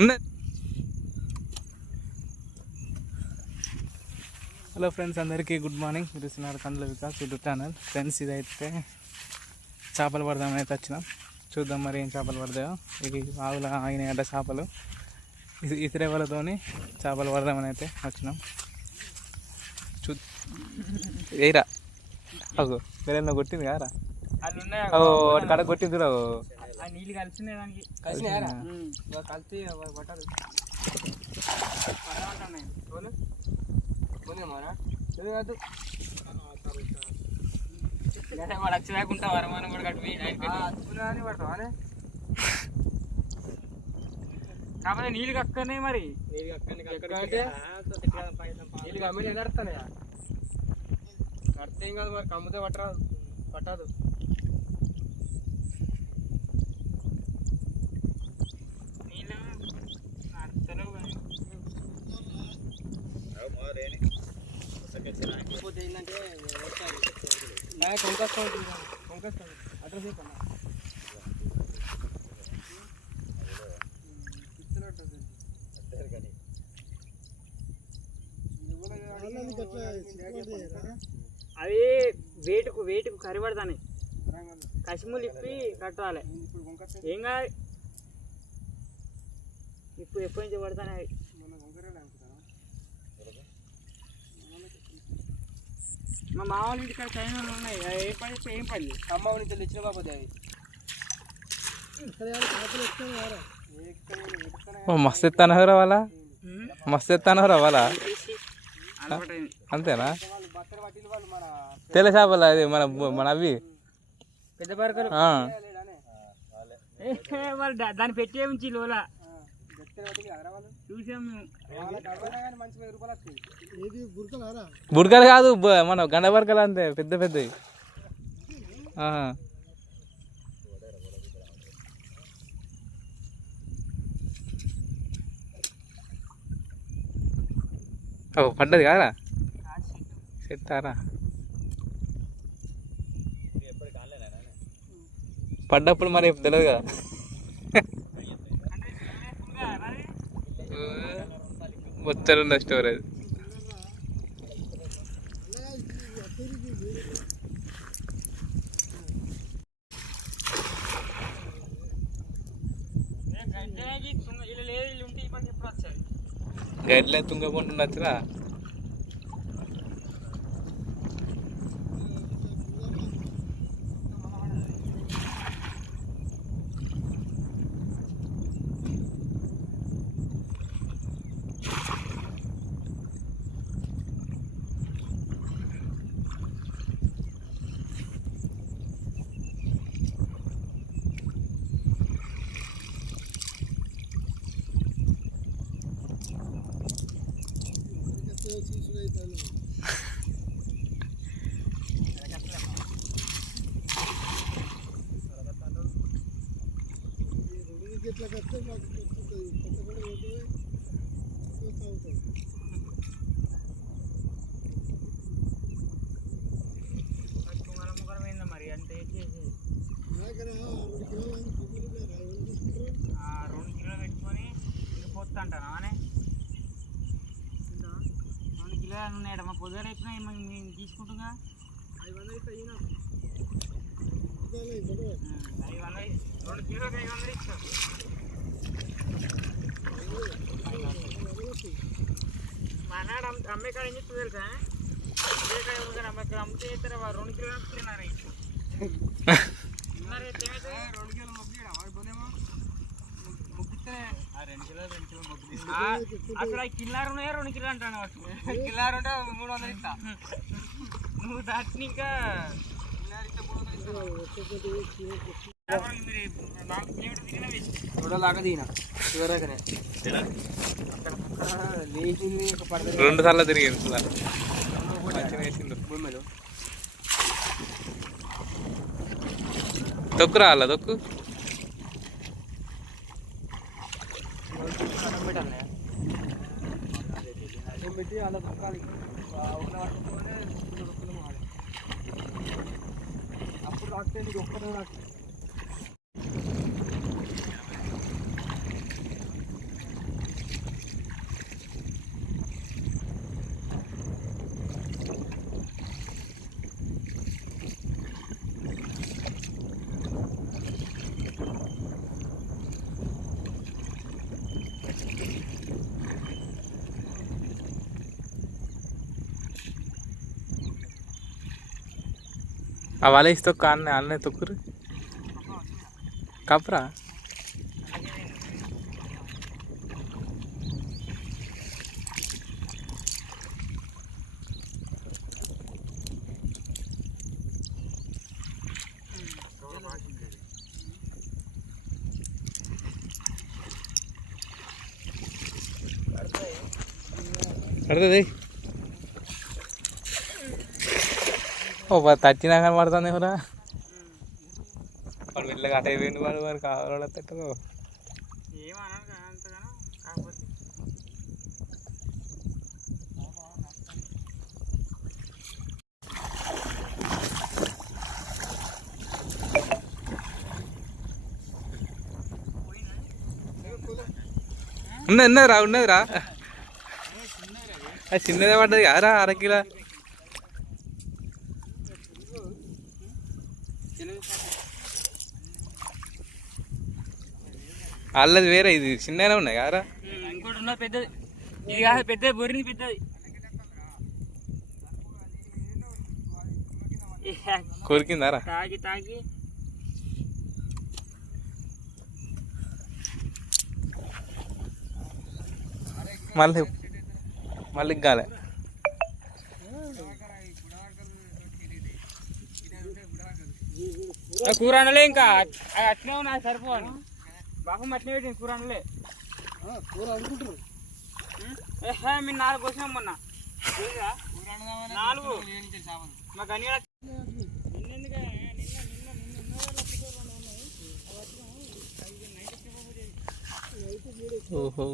Hello friends, అందరికీ good morning. మీరు చూస్తున్నారు కందుల వికాస్ యూట్యూబ్ ఛానల్. ఫ్రెండ్స్, ఇదైతే చేపలు పడదామని అయితే వచ్చినాం. చూద్దాం మరి ఏం చేపలు పడతాయో. ఇది ఆవుల ఆగినాయట చేపలు. ఇతరేవలతోని చేపలు పడదామని అయితే వచ్చినాం. ఏరా అగో వేరే కొట్టింది కారా, కడ కొట్టింది రావు. నీళ్ళు కలిసినాయి, దానికి కలిసినాయారా? కలిసి పట్టదు. లక్ష లేకుండా వరమానం కూడా కట్టి పడతావా? కాకపోతే నీళ్ళు కక్కనే, మరి నీళ్ళు కమ్మి కడతానయా? కడితే ఏం కాదు, మరి కమ్మితే పట్టదు. ఏంటంటే అడ్రస్ అవి వేటుకు కరిపడతాను. కసిములు ఇప్పి కట్టాలి. ఏం కాదు, ఇప్పుడు ఎప్పటి నుంచి పడతాను అవి. మా మామూలు ఇంటి ఇక్కడ చైనాలు ఉన్నాయి. ఏ పని ఏం పని అమ్మ నుంచి తెచ్చిన కాకపోతే అవి మస్తు ఎత్తానరా వాళ్ళ, మస్తు ఎత్తానరా వాళ్ళ. అంతేనా? తెల్ల చేపలు అది మన అవి పెద్ద బరకలు దాన్ని పెట్టే ఉంచి లోలా బుడకలు కాదు, మన గండ బరకలు అంతే పెద్ద పెద్దవి. పడ్డది కాదా చెట్టారా? పడ్డప్పుడు మరి తెలియదు కదా. వచ్చారున్న స్టోరేజ్ గడ్లే తుంగకుండా నచ్చరా? మరి అంటే 2 కిలోలు పెట్టుకొని పోతా అంటాను. 2 కిలోలు ఉన్నాయట. మా పొద్దున అయిపోయినా మేము తీసుకుంటున్నా 500 ఇస్తా. 2 కిలోకి 500 ఇస్తాం. మనాడు అమ్మే కాడ ఏం చెప్తుంది తెలుసా? అమ్మితే ఇస్తారు 2 కిలోలు తిన్నారు. 2 కిలోలు అసలు కిల్లారు ఉన్నాయా 2 కిలోలు అంటాను. కిల్లారు ఉంటే 300 ఇస్తా. నువ్వు దాటిని ఇంకా లాగా దిగిన 2 సార్లు తిరిగింది. తొక్కు రావాలా? తొక్కు పెట్టి అలా తొక్కాలి. అప్పుడు రాస్తే నీకు ఒక్కడే రాదు. ఆ వల ఇస్తే తొక్క అన్నే తొక్కురు కప్రా పడుతుంది ఓ తచ్చినా కానీ పడుతుంది ఎవరా వాడు వెళ్ళగా అటు అయిపోయింది వాడు వాడు కావాలి తట్టదు ఏమన్నా అంతగానో కాకపోతే ఉన్నదిరా అది చిన్నదే పడ్డది కారా అరకిలో వాళ్ళది వేరే ఇది చిన్నగానే ఉన్నాయి కారా ఇంకోటి ఉన్నది పెద్దది ఇది కాదు పెద్దది బొర్రింది పెద్దది కొరికిందారా తాగి తాగి మళ్ళీ గాలే కూర అనలే ఇంకా అట్లే నాకు సరిపోను బాగా అట్లే పెట్టింది కూర అనలే మీరు 4 వచ్చినాం మొన్న 4 మాకు అన్ని ఓహో